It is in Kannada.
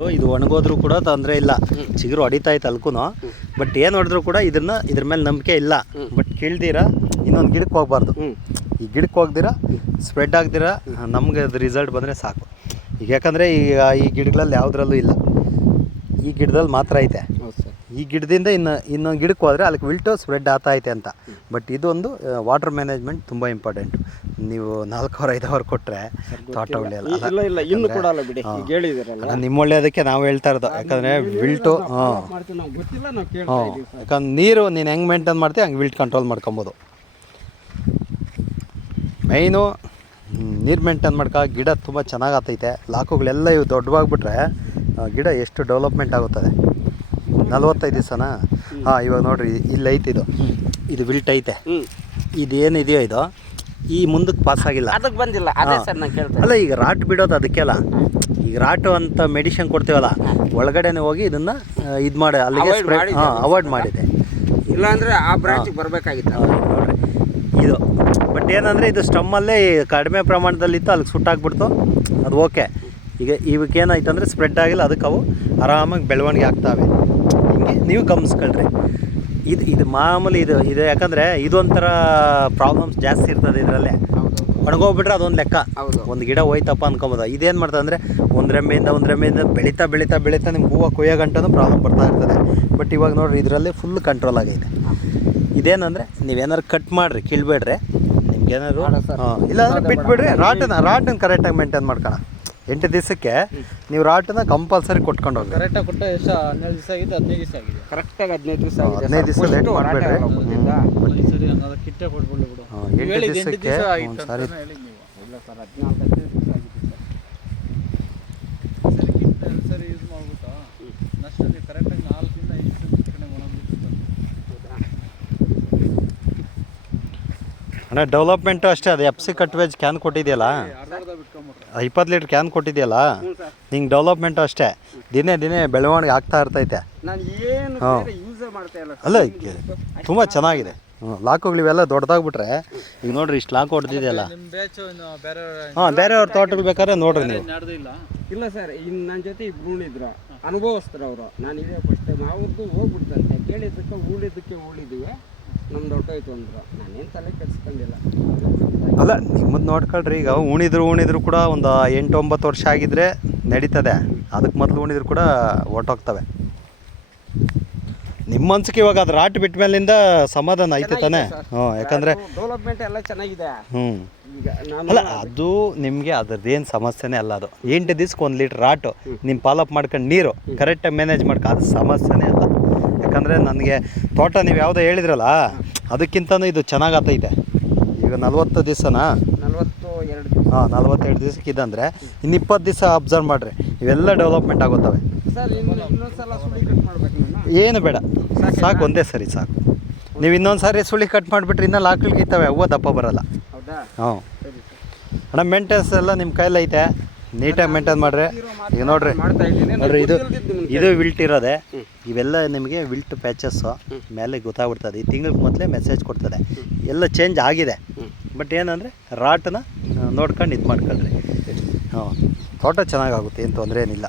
ಇದು ಒಣಗೋದ್ರೂ ಕೂಡ ತೊಂದರೆ ಇಲ್ಲ. ಚಿಗುರು ಹೊಡಿತಾ ಇತ್ತು ಅಲ್ಕೂ ಬಟ್ ಏನು ಹೊಡೆದ್ರು ಕೂಡ ಇದನ್ನ ಇದ್ರ ಮೇಲೆ ನಂಬಿಕೆ ಇಲ್ಲ. ಬಟ್ ಕೀಳ್ದಿರ ಇನ್ನೊಂದು ಗಿಡಕ್ಕೆ ಹೋಗ್ಬಾರ್ದು. ಈ ಗಿಡಕ್ಕೆ ಹೋಗ್ದಿರ ಸ್ಪ್ರೆಡ್ ಆಗ್ದಿರ ನಮ್ಗೆ ಅದು ರಿಸಲ್ಟ್ ಬಂದರೆ ಸಾಕು. ಈಗ ಯಾಕಂದರೆ ಈಗ ಈ ಗಿಡಗಳಲ್ಲಿ ಯಾವುದ್ರಲ್ಲೂ ಇಲ್ಲ. ಈ ಗಿಡದಲ್ಲಿ ಮಾತ್ರ ಐತೆ. ಈ ಗಿಡದಿಂದ ಇನ್ನು ಇನ್ನೊಂದು ಗಿಡಕ್ಕೆ ಹೋದರೆ ಅಲ್ಲಿ ವಿಲ್ಟು ಸ್ಪ್ರೆಡ್ ಆಗ್ತೈತೆ ಅಂತ. ಬಟ್ ಇದೊಂದು ವಾಟರ್ ಮ್ಯಾನೇಜ್ಮೆಂಟ್ ತುಂಬ ಇಂಪಾರ್ಟೆಂಟ್ ನೀವು ನಾಲ್ಕು ಅವರ್ ಐದು ಅವರ್ ಕೊಟ್ಟರೆ ತೋಟ ಒಳ್ಳೆಯಲ್ಲ. ನಿಮ್ಮ ಒಳ್ಳೆಯದಕ್ಕೆ ನಾವು ಹೇಳ್ತಾ ಇರೋದು. ಯಾಕಂದರೆ ವಿಲ್ಟು ಹಾಂ. ಮಾಡ್ತೀವಿ. ನಾವು ಗೊತ್ತಿಲ್ಲ ನಾವು ಕೇಳ್ತಾ ಹಾಂ. ಯಾಕಂದ್ರೆ ನೀರು ನೀನು ಹೆಂಗೆ ಮೇಂಟೈನ್ ಮಾಡ್ತೀವಿ ಹಂಗೆ ವಿಲ್ಟ್ ಕಂಟ್ರೋಲ್ ಮಾಡ್ಕೊಬೋದು. ಮೈನು ನೀರು ಮೇಂಟೈನ್ ಮಾಡ್ಕೊ. ಗಿಡ ತುಂಬ ಚೆನ್ನಾಗಿ ಆತೈತೆ ಲಾಕುಗಳೆಲ್ಲ ಇವು ದೊಡ್ಡವಾಗ್ಬಿಟ್ರೆ ಗಿಡ ಎಷ್ಟು ಡೆವಲಪ್ಮೆಂಟ್ ಆಗುತ್ತದೆ. ನಲ್ವತ್ತೈದು ದಿವಸನಾ? ಹಾಂ ಇವಾಗ ನೋಡ್ರಿ ಇಲ್ಲಿ ಐತೆ ಇದು. ಇದು ವಿಲ್ಟ್ ಐತೆ. ಇದೇನಿದೆಯೋ ಇದು? ಈ ಮುಂದಕ್ಕೆ ಪಾಸ್ ಆಗಿಲ್ಲ. ಅದಕ್ಕೆ ಬಂದಿಲ್ಲ. ಅದೇ ಸರ್ ನಾನು ಕೇಳ್ತಾ ಅಲ್ಲ ಈಗ ರಾಟ್ ಬಿಡೋದು ಅದಕ್ಕೆಲ್ಲ. ಈಗ ರಾಟು ಅಂತ ಮೆಡಿಷನ್ ಕೊಡ್ತೀವಲ್ಲ ಒಳಗಡೆನೆ ಹೋಗಿ ಇದನ್ನ ಇದು ಮಾಡಿ. ಅಲ್ಲಿಗೆ ಹಾಂ ಅವಾಯ್ಡ್ ಮಾಡಿದೆ. ಇಲ್ಲ ಅಂದ್ರೆ ಆ ಬ್ರಾಂಚಿಗೆ ಬರಬೇಕಾಗಿತ್ತು. ನೋಡ್ರಿ. ಇದು. ಬಟ್ ಏನಂದರೆ ಇದು ಸ್ಟಮ್ಮಲ್ಲೇ ಕಡಿಮೆ ಪ್ರಮಾಣದಲ್ಲಿತ್ತು ಅಲ್ಲಿಗೆ ಸುಟ್ಟಾಕ್ಬಿಡ್ತು ಅದು ಓಕೆ ಈಗ ಇವಕ್ಕೇನಾಯ್ತು ಅಂದರೆ ಸ್ಪ್ರೆಡ್ ಆಗಿಲ್ಲ. ಅದಕ್ಕೆ ಅವು ಆರಾಮಾಗಿ ಬೆಳವಣಿಗೆ ಆಗ್ತಾವೆ. ಹಿಂಗೆ ನೀವು ಗಮನಿಸ್ಕೊಳ್ರಿ. ಇದು ಇದು ಮಾಮೂಲಿ ಇದು ಇದು ಯಾಕಂದರೆ ಇದೊಂಥರ ಪ್ರಾಬ್ಲಮ್ಸ್ ಜಾಸ್ತಿ ಇರ್ತದೆ ಇದರಲ್ಲಿ. ಒಣಗೋಗ್ಬಿಟ್ರೆ ಅದೊಂದು ಲೆಕ್ಕ. ಒಂದು ಗಿಡ ಹೋಯ್ತಪ್ಪ ಅನ್ಕೊಬೋದು. ಇದೇನು ಮಾಡ್ತದೆ ಅಂದರೆ ಒಂದು ರೆಂಬೆಯಿಂದ ಒಂದು ರೆಂಬೆಯಿಂದ ಬೆಳೀತಾ ಬೆಳೀತಾ ಬೆಳೀತಾ ನಿಮ್ಗೆ ಹೂವು ಕೊಯ್ಯೋ ಗಂಟನೂ ಪ್ರಾಬ್ಲಮ್ ಬರ್ತಾ ಇರ್ತದೆ. ಬಟ್ ಇವಾಗ ನೋಡ್ರಿ ಇದರಲ್ಲಿ ಫುಲ್ ಕಂಟ್ರೋಲ್ ಆಗೈತೆ. ಇದೇನಂದರೆ ನೀವೇನಾದ್ರು ಕಟ್ ಮಾಡಿರಿ ಕೀಳ್ಬೇಡ್ರಿ. ನಿಮ್ಗೇನಾದ್ರು. ಹಾಂ ಇಲ್ಲಾಂದ್ರೆ ಬಿಟ್ಬಿಡ್ರಿ ರಾಟನ್ನ ರಾಟನ್ನ ಕರೆಕ್ಟಾಗಿ ಮೇಂಟೈನ್ ಮಾಡ್ಕೋಣ ಎಂಟು ದಿವಸಕ್ಕೆ ನೀವು ರಾಟನ್ನ ಕಂಪಲ್ಸರಿ ಕೊಟ್ಕೊಂಡು ಹೋಗಿ ಕರೆಕ್ಟಾಗಿ ಕೊಟ್ಟ ಎಷ್ಟು? ಹನ್ನೆರಡು ದಿವಸ ಆಗಿದೆ ಹದಿನೈದು ದಿವಸ ಆಗಿದೆ ಕರೆಕ್ಟಾಗಿ ಹದಿನೈದು ದಿವಸ ಹದಿನೈದು ದಿವಸ ಲೇಟ್ ಮಾಡಬೇಡ್ರಿ ಸರಿ ಹಂಗಾದ್ರೆ ಕಿಟ್ಟೆ ಕೊಟ್ಬಿಡ್ಲಿ ಬಿಡು. ಎಂಟು ದಿವಸಕ್ಕೆ ಸಾರಿ. ಇಲ್ಲ ಸರ್ ಹದಿನಾಲ್ಕು ಹದಿನೈದು ದಿವಸ ಆಗಿದೆ ಸರ್. ಸರಿ ಕಿಟ್ಟ ಸರಿ ಯೂಸ್ ಮಾಡ್ಬಿಟ್ಟು ನಷ್ಟಲ್ಲಿ ಕರೆಕ್ಟಾಗಿ ನಾಲ್ಕಿಂದ ಐದು ದಿವಸ ಕಡೆ ಒಣಗಿಬಿಟ್ಟು ಅಣ್ಣ ಡೆವಲಪ್ಮೆಂಟು ಅಷ್ಟೇ ಅದು ಎಫ್ ಸಿ ಕಟ್ ವೆಜ್ ಕ್ಯಾನ್ ಕೊಟ್ಟಿದೆಯಲ್ಲ? ಇಪ್ಪತ್ತು ಲೀಟ್ರ್ ಕ್ಯಾನ್ ಕೊಟ್ಟಿದೆಯಲ್ಲ? ನಿಂಗೆ ಡೆವಲಪ್ಮೆಂಟ್ ಅಷ್ಟೇ. ದಿನೇ ದಿನೇ ಬೆಳವಣಿಗೆ ಆಗ್ತಾ ಇರ್ತೈತೆ. ಅಲ್ಲ ತುಂಬ ಚೆನ್ನಾಗಿದೆ. ಹ್ಞೂ ಲಾಕುಗಳು ಇವೆಲ್ಲ ದೊಡ್ಡದಾಗ್ಬಿಟ್ರೆ ಈಗ ನೋಡ್ರಿ ಇಷ್ಟು ಲಾಕ್ ಹೊಡೆದಿದೆಯಲ್ಲ. ನಿಮ್ಮ ಬ್ಯಾಚು ಬೇರೆ ಹಾಂ ಬೇರೆಯವ್ರ ತೋಟಗಳು ಬೇಕಾದ್ರೆ ನೋಡ್ರಿ ನೀವು. ಇಲ್ಲ ಸರ್ ಇನ್ನು ನನ್ನ ಜೊತೆ ಇಬ್ರು ಅನುಭವಿಸ್ತಾರೆ ಅವರು. ನಾನು ಇದೇ ಫಸ್ಟ್ ಅವ್ರದ್ದು ಹೋಗ್ಬಿಡ್ತಂತೆ. ಕೇಳಿದ್ದಕ್ಕೆ ಉಳಿದಕ್ಕೆ ಉಳಿದಿವೆ ನಮ್ದು ಹೊಟ್ಟೋಯ್ತು ಅಂದ್ರು. ನಾನೇನು ತಲೆ ಕೆಡಿಸ್ಕೊಂಡಿಲ್ಲ. ಅಲ್ಲ ನಿಮ್ಮದು ನೋಡ್ಕೊಳ್ರಿ ಈಗ ಉಣಿದ್ರು ಉಣಿದ್ರು ಕೂಡ ಒಂದು ಎಂಟು ಒಂಬತ್ತು ವರ್ಷ ಆಗಿದ್ರೆ ನಡೀತದೆ. ಅದಕ್ಕೆ ಮೊದಲು ಉಣಿದ್ರು ಕೂಡ ಹೊರ್ಟೋಗ್ತವೆ. ನಿಮ್ಮ ಮನ್ಸಿಗೆ ಇವಾಗ ಅದು ರಾಟ್ ಬಿಟ್ಟ ಮೇಲಿಂದ ಸಮಾಧಾನ ಐತೆ ತಾನೇ? ಹ್ಞೂ ಯಾಕಂದರೆ ಡೆವಲಪ್ಮೆಂಟ್ ಎಲ್ಲ ಚೆನ್ನಾಗಿದೆ. ಹ್ಞೂ ನಾನು ಅಲ್ಲ ಅದು ನಿಮಗೆ ಅದ್ರದ್ದೇನು ಸಮಸ್ಯೆನೇ ಅಲ್ಲ ಅದು. ಎಂಟು ದಿವ್ಸಕ್ಕೆ ಒಂದು ಲೀಟ್ರ್ ರಾಟು ನಿಮ್ಮ ಪಾಲಪ್ ಮಾಡ್ಕೊಂಡು ನೀರು ಕರೆಕ್ಟಾಗಿ ಮ್ಯಾನೇಜ್ ಮಾಡ್ಕೊ ಅದು ಸಮಸ್ಯೆನೇ ಅಲ್ಲ. ಯಾಕಂದರೆ ನನಗೆ ತೋಟ ನೀವು ಯಾವುದೋ ಹೇಳಿದ್ರಲ್ಲ ಅದಕ್ಕಿಂತನೂ ಇದು ಚೆನ್ನಾಗತ್ತೈತೆ ಈಗ ನಲ್ವತ್ತು ದಿವಸನಾ? ನಲ್ವತ್ತು ಎರಡು ಹಾಂ ನಲ್ವತ್ತೆರಡು ದಿವಸಕ್ಕೆ ಇದಂದರೆ ಇನ್ನು ಇಪ್ಪತ್ತು ದಿವಸ ಅಬ್ಸರ್ವ್ ಮಾಡಿರಿ ಇವೆಲ್ಲ ಡೆವಲಪ್ಮೆಂಟ್ ಆಗುತ್ತವೆ. ಏನು ಬೇಡ. ಸಾಕು ಒಂದೇ ಸರಿ ಸಾಕು. ನೀವು ಇನ್ನೊಂದು ಸಾರಿ ಸುಳಿ ಕಟ್ ಮಾಡಿಬಿಟ್ರೆ ಇನ್ನೂ ಲಾಕಲ್ಗೆ ಇರ್ತವೆ ಹೂವು ದಪ್ಪ ಬರಲ್ಲ. ಹೌದಾ? ಹಾಂ ಸರಿ ಸರ್. ಅಣ್ಣ ಮೇಂಟೆನ್ಸ್ ಎಲ್ಲ ನಿಮ್ಮ ಕೈಯಲ್ಲಿ ಐತೆ. ನೀಟಾಗಿ ಮೇಂಟೈನ್ ಮಾಡ್ರಿ. ಈಗ ನೋಡ್ರಿ. ಮಾಡ್ತಾ ಇದ್ದೀನಿ. ನೋಡ್ರಿ ಇದು ಇದು ವಿಲ್ಟ್ ಇರೋದೆ. ಇವೆಲ್ಲ ನಿಮಗೆ ವಿಲ್ಟ್ ಪ್ಯಾಚಸ್ಸು ಮೇಲೆ ಗೊತ್ತಾಗ್ಬಿಡ್ತದೆ. ಈ ತಿಂಗಳಿಗೆ ಮೊದಲೇ ಮೆಸೇಜ್ ಕೊಡ್ತದೆ. ಎಲ್ಲ ಚೇಂಜ್ ಆಗಿದೆ. ಬಟ್ ಏನಂದರೆ ರಾಟನ್ನ ನೋಡ್ಕೊಂಡು ಇದು ಮಾಡ್ಕೊಳ್ರಿ. ಹಾಂ ತೋಟ ಚೆನ್ನಾಗಾಗುತ್ತೆ ಏನು ತೊಂದರೆ ಏನಿಲ್ಲ.